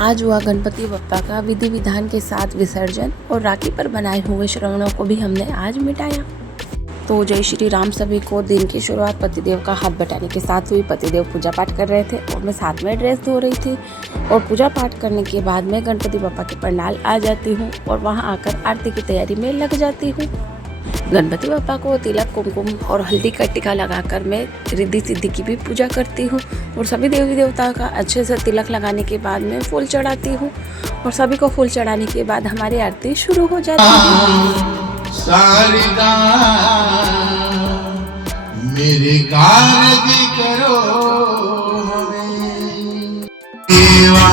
आज हुआ गणपति बप्पा का विधि विधान के साथ विसर्जन और राखी पर बनाए हुए श्रवणों को भी हमने आज मिटाया। तो जय श्री राम सभी को। दिन की शुरुआत पतिदेव का हाथ बटाने के साथ हुई। पतिदेव पूजा पाठ कर रहे थे और मैं साथ में ड्रेस धो रही थी। और पूजा पाठ करने के बाद मैं गणपति बप्पा के पंडाल आ जाती हूँ और वहाँ आकर आरती की तैयारी में लग जाती हूँ। गणपति बप्पा को तिलक कुमकुम और हल्दी का टीका लगाकर मैं रिद्धि सिद्धि की भी पूजा करती हूँ और सभी देवी देवता का अच्छे से तिलक लगाने के बाद मैं फूल चढ़ाती हूँ और सभी को फूल चढ़ाने के बाद हमारी आरती शुरू हो जाती है। सारिदा मेरे कारज करो देवा।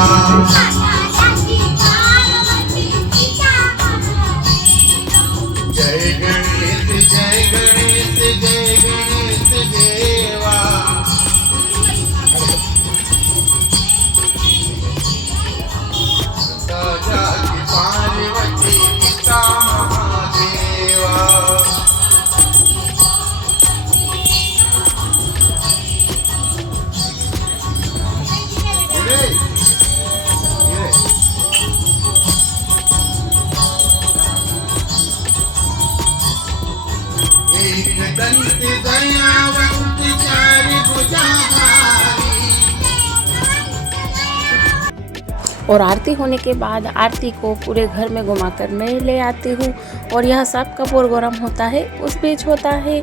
जय गणेश जय गणेश जय गणेश देवा। सदा की पार्वती पिता दंत दयावंत चारि भुजाधारी। और आरती होने के बाद आरती को पूरे घर में घुमाकर मैं ले आती हूँ और यह सब कपूर गरम होता है उस बीच होता है।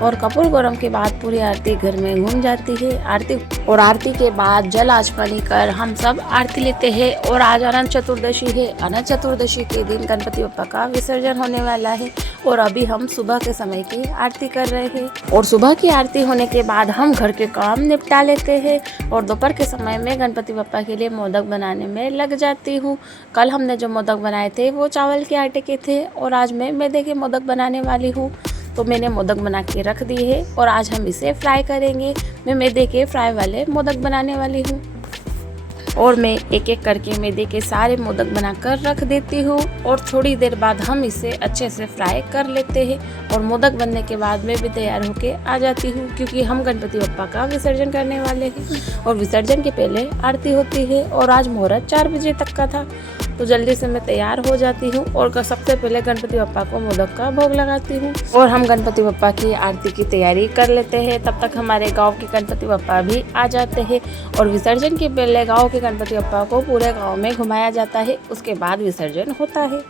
और कपूर गरम के बाद पूरी आरती घर में घूम जाती है। आरती के बाद जल आचमनी कर हम सब आरती लेते हैं। और आज अनंत चतुर्दशी है। अनंत चतुर्दशी के दिन गणपति बप्पा का विसर्जन होने वाला है और अभी हम सुबह के समय की आरती कर रहे हैं। और सुबह की आरती होने के बाद हम घर के काम निपटा लेते हैं और दोपहर के समय में गणपति बप्पा के लिए मोदक बनाने में लग जाती हूँ। कल हमने जो मोदक बनाए थे वो चावल के आटे के थे और आज मैं मैदे के मोदक बनाने वाली हूँ। तो मैंने मोदक बना के रख दी है और आज हम इसे फ्राई करेंगे। मैं मैदे के फ्राई वाले मोदक बनाने वाली हूँ और मैं एक एक करके मैदे के सारे मोदक बनाकर रख देती हूँ और थोड़ी देर बाद हम इसे अच्छे से फ्राई कर लेते हैं। और मोदक बनने के बाद मैं भी तैयार होके आ जाती हूँ क्योंकि हम गणपति बप्पा का विसर्जन करने वाले हैं और विसर्जन के पहले आरती होती है और आज मुहूर्त 4 बजे तक का था। तो जल्दी से मैं तैयार हो जाती हूँ और सबसे पहले गणपति बप्पा को मोदक का भोग लगाती हूँ और हम गणपति बप्पा की आरती की तैयारी कर लेते हैं। तब तक हमारे गांव के गणपति बप्पा भी आ जाते हैं और विसर्जन के पहले गांव के गणपति बप्पा को पूरे गांव में घुमाया जाता है। उसके बाद विसर्जन होता है।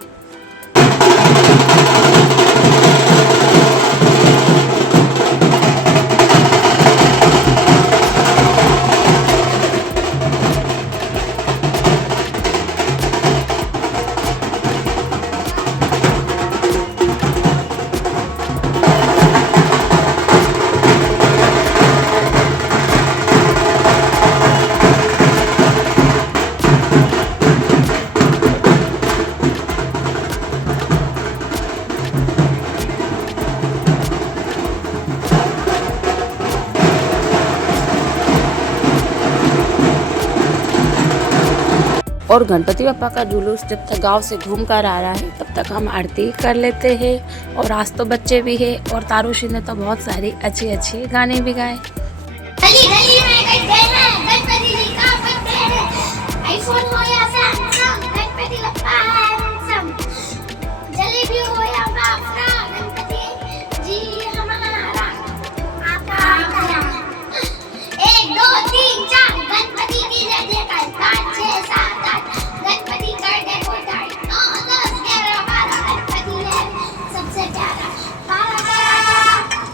और गणपति बप्पा का जुलूस जब तक गांव से घूम कर आ रहा है तब तक हम आरती कर लेते हैं। और आज तो बच्चे भी है और तारुषी ने तो बहुत सारी अच्छे गाने भी गाए।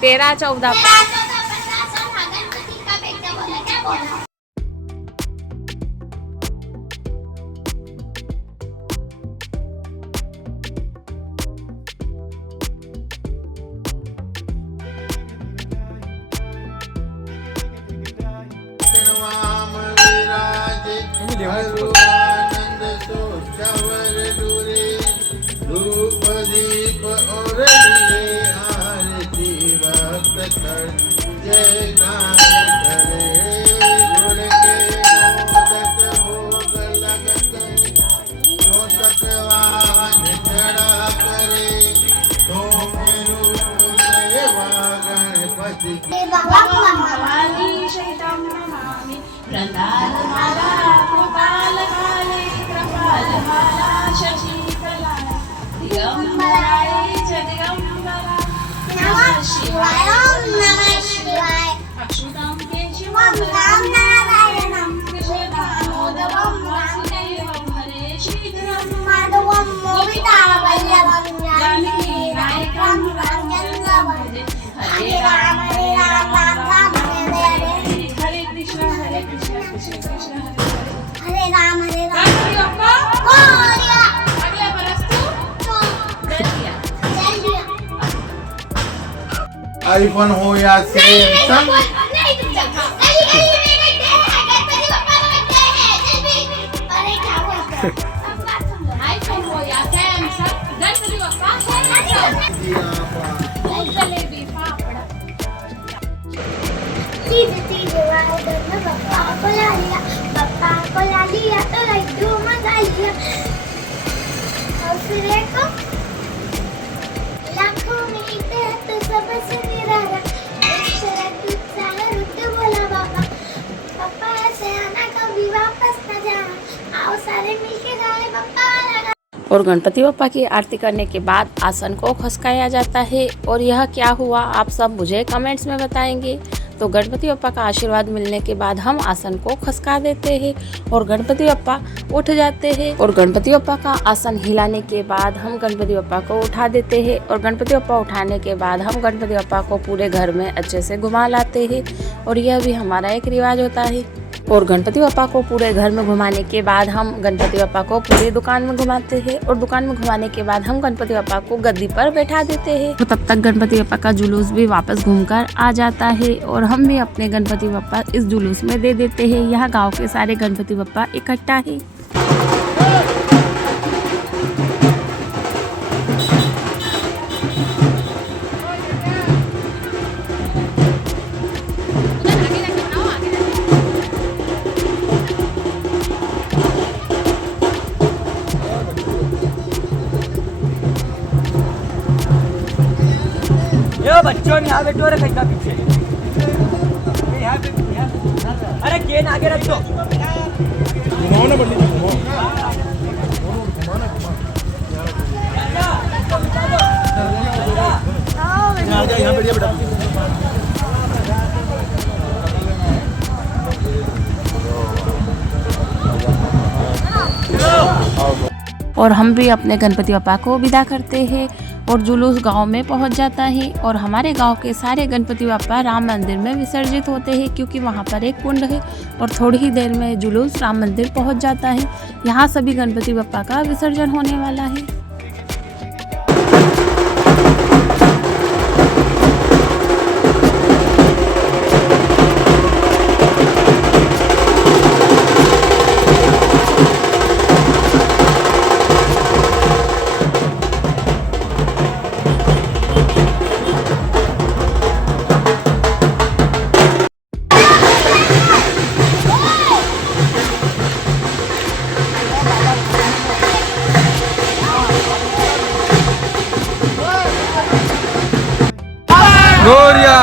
तेरह 14 जय गान करे गुण के मोदक भोग लगत मोदक वाहन चढ़ा करे तो रूप देवा गणपति भगवानी शैतम नमामि प्रहलाद महाराज गोपाल काले जानकी नायकं रामचंद्र हरे राम राम राम हरे कृष्ण कृष्ण कृष्ण हरे राम गणपति बप्पा मोरया। अगले बरस तू जय दिया आईफोन हो या सैमसंग, आईफोन हो या सैमसंग, गणपति बप्पा जलेबी फाफड़ा। पप्पा को ला लिया तो लड्डू मंगा लिया और फिर एक लाखों में एक है तो सबसे निराला इस तरह दूसरा रुत बोला बाबा पप्पा ऐसे आना कभी वापस न जाना आओ सारे मिलके गाए पप्पा लगा। और गणपति बप्पा की आरती करने के बाद आसन को खसकाया जाता है। और यह क्या हुआ आप सब मुझे कमेंट्स में बताएंगे। तो गणपति बप्पा का आशीर्वाद मिलने के बाद हम आसन को खसका देते हैं और गणपति बप्पा उठ जाते हैं। और गणपति बप्पा का आसन हिलाने के बाद हम गणपति बप्पा को उठा देते हैं। और गणपति बप्पा उठाने के बाद हम गणपति बप्पा को पूरे घर में अच्छे से घुमा लाते हैं। और यह भी हमारा एक रिवाज होता है। और गणपति बप्पा को पूरे घर में घुमाने के बाद हम गणपति बप्पा को पूरी दुकान में घुमाते हैं। और दुकान में घुमाने के बाद हम गणपति बप्पा को गद्दी पर बैठा देते हैं। तो तब तक गणपति बप्पा का जुलूस भी वापस घूमकर आ जाता है और हम भी अपने गणपति बप्पा इस जुलूस में दे देते हैं। यहाँ गाँव के सारे गणपति बप्पा इकट्ठा है। यो बच्चों यहाँ बैठो रे कहीं पीछे यहाँ पे अरे गेन आगे रख दो घुमाओ ना बल्ली घुमाओ यहाँ बैठिए बेटा। और हम भी अपने गणपति बप्पा को विदा करते हैं और जुलूस गांव में पहुंच जाता है। और हमारे गांव के सारे गणपति बप्पा राम मंदिर में विसर्जित होते हैं क्योंकि वहां पर एक कुंड है। और थोड़ी ही देर में जुलूस राम मंदिर पहुंच जाता है। यहां सभी गणपति बप्पा का विसर्जन होने वाला है। गोरिया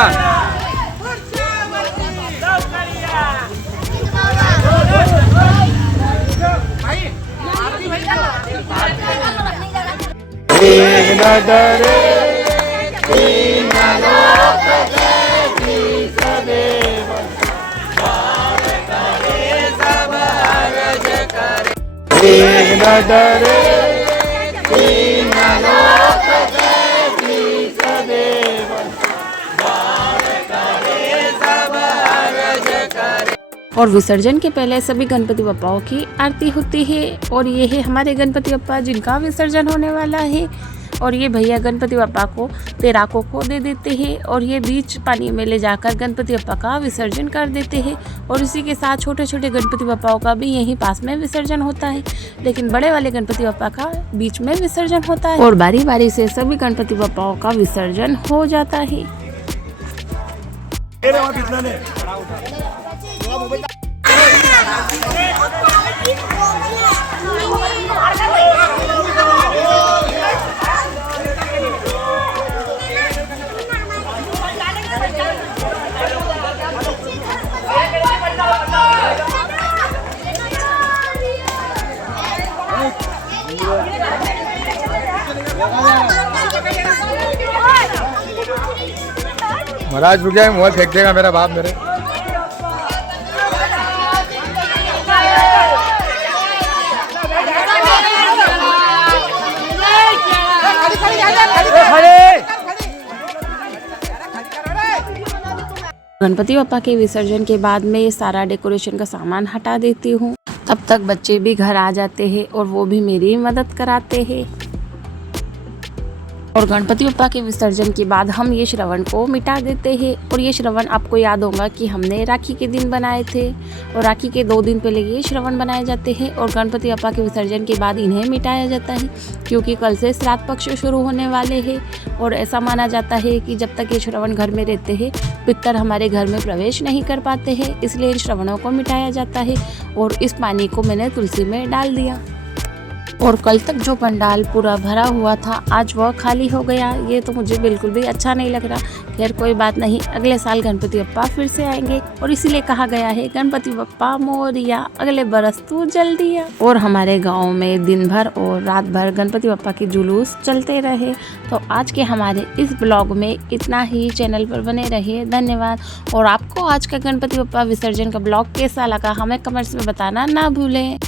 एक न डरे तीन लोक जय सदैव एक न डरे तीन लोक जय सदैव। और विसर्जन के पहले सभी गणपति बप्पाओं की आरती होती है। और ये है हमारे गणपति बप्पा जिनका विसर्जन होने वाला है। और ये भैया गणपति बप्पा को तैराकों को दे देते हैं और ये बीच पानी में ले जाकर गणपति बप्पा का विसर्जन कर देते हैं। और इसी के साथ छोटे छोटे गणपति बप्पाओं का भी यहीं पास में विसर्जन होता है, लेकिन बड़े वाले गणपति बप्पा का बीच में विसर्जन होता है। और बारी बारी से सभी गणपति बप्पाओं का विसर्जन हो जाता है। महाराज रुक जाए, मोबाइल फेंक देगा मेरा बाप मेरे। गणपति बप्पा के विसर्जन के बाद में सारा डेकोरेशन का सामान हटा देती हूँ। तब तक बच्चे भी घर आ जाते हैं और वो भी मेरी मदद कराते हैं। और गणपति बप्पा के विसर्जन के बाद हम ये श्रवण को मिटा देते हैं। और ये श्रवण आपको याद होगा कि हमने राखी के दिन बनाए थे और राखी के 2 दिन पहले ये श्रवण बनाए जाते हैं और गणपति बप्पा के विसर्जन के बाद इन्हें मिटाया जाता है, क्योंकि कल से श्राद्ध पक्ष शुरू होने वाले हैं। और ऐसा माना जाता है कि जब तक ये श्रवण घर में रहते हैं पितर हमारे घर में प्रवेश नहीं कर पाते हैं, इसलिए इन श्रवणों को मिटाया जाता है। और इस पानी को मैंने तुलसी में डाल दिया। और कल तक जो पंडाल पूरा भरा हुआ था आज वह खाली हो गया। ये तो मुझे बिल्कुल भी अच्छा नहीं लग रहा। खैर कोई बात नहीं, अगले साल गणपति बप्पा फिर से आएंगे और इसीलिए कहा गया है गणपति बप्पा मोरिया, अगले बरस तू जल्दी आ। और हमारे गांव में दिन भर और रात भर गणपति बप्पा के जुलूस चलते रहे। तो आज के हमारे इस ब्लॉग में इतना ही। चैनल पर बने रहिए, धन्यवाद। और आपको आज का गणपति बप्पा विसर्जन का ब्लॉग कैसा लगा हमें कमेंट्स में बताना ना भूलें।